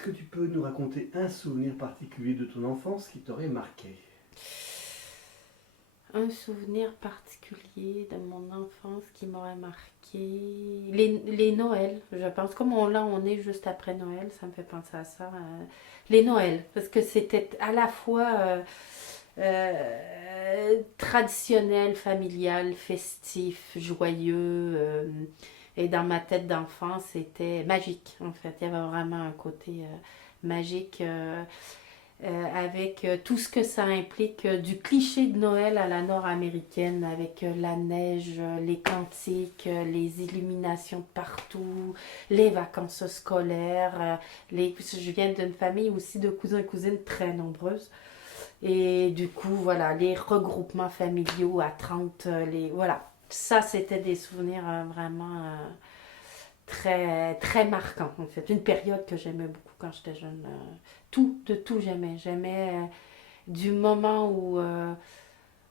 est-ce que tu peux nous raconter un souvenir particulier de ton enfance qui t'aurait marqué? Un souvenir particulier de mon enfance qui m'aurait marqué. Les Noëls, je pense. Comme on est juste après Noël, ça me fait penser à ça. Les Noëls, parce que c'était à la fois traditionnel, familial, festif, joyeux. Et dans ma tête d'enfant, c'était magique, en fait. Il y avait vraiment un côté magique. Avec tout ce que ça implique, du cliché de Noël à la nord-américaine, avec la neige, les cantiques, les illuminations de partout, les vacances scolaires. Je viens d'une famille aussi de cousins et cousines très nombreuses. Et du coup, voilà, les regroupements familiaux à 30, voilà. Ça, c'était des souvenirs vraiment très, très marquants, en fait. Une période que j'aimais beaucoup quand j'étais jeune. De tout j'aimais. J'aimais du moment où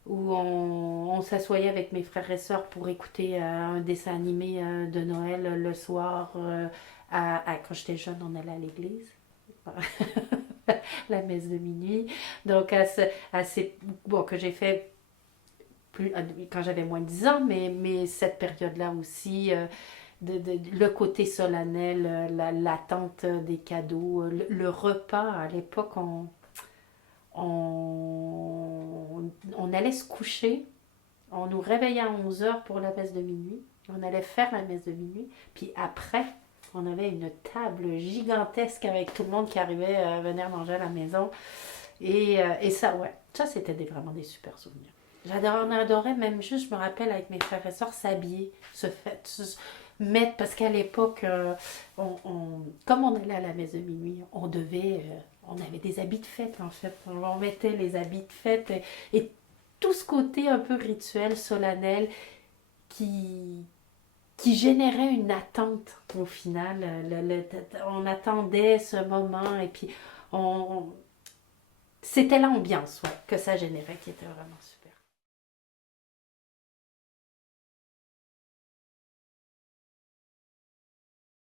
on s'assoyait avec mes frères et sœurs pour écouter un dessin animé de Noël le soir. Quand j'étais jeune, on allait à l'église. La messe de minuit. Donc, bon, que j'ai fait quand j'avais moins de 10 ans, mais cette période-là aussi, le côté solennel, l'attente des cadeaux, le repas. À l'époque, on allait se coucher, on nous réveillait à 11 heures pour la messe de minuit, on allait faire la messe de minuit, puis après, on avait une table gigantesque avec tout le monde qui arrivait à venir manger à la maison. Et ça, ouais, ça c'était vraiment des super souvenirs. On adorait même juste, je me rappelle, avec mes frères et sœurs, s'habiller, mettre, parce qu'à l'époque, comme on allait à la messe de minuit, on avait des habits de fête en fait. On mettait les habits de fête et tout ce côté un peu rituel, solennel, qui, qui générait une attente au final. On attendait ce moment et puis on, c'était l'ambiance, ouais, que ça générait qui était vraiment super.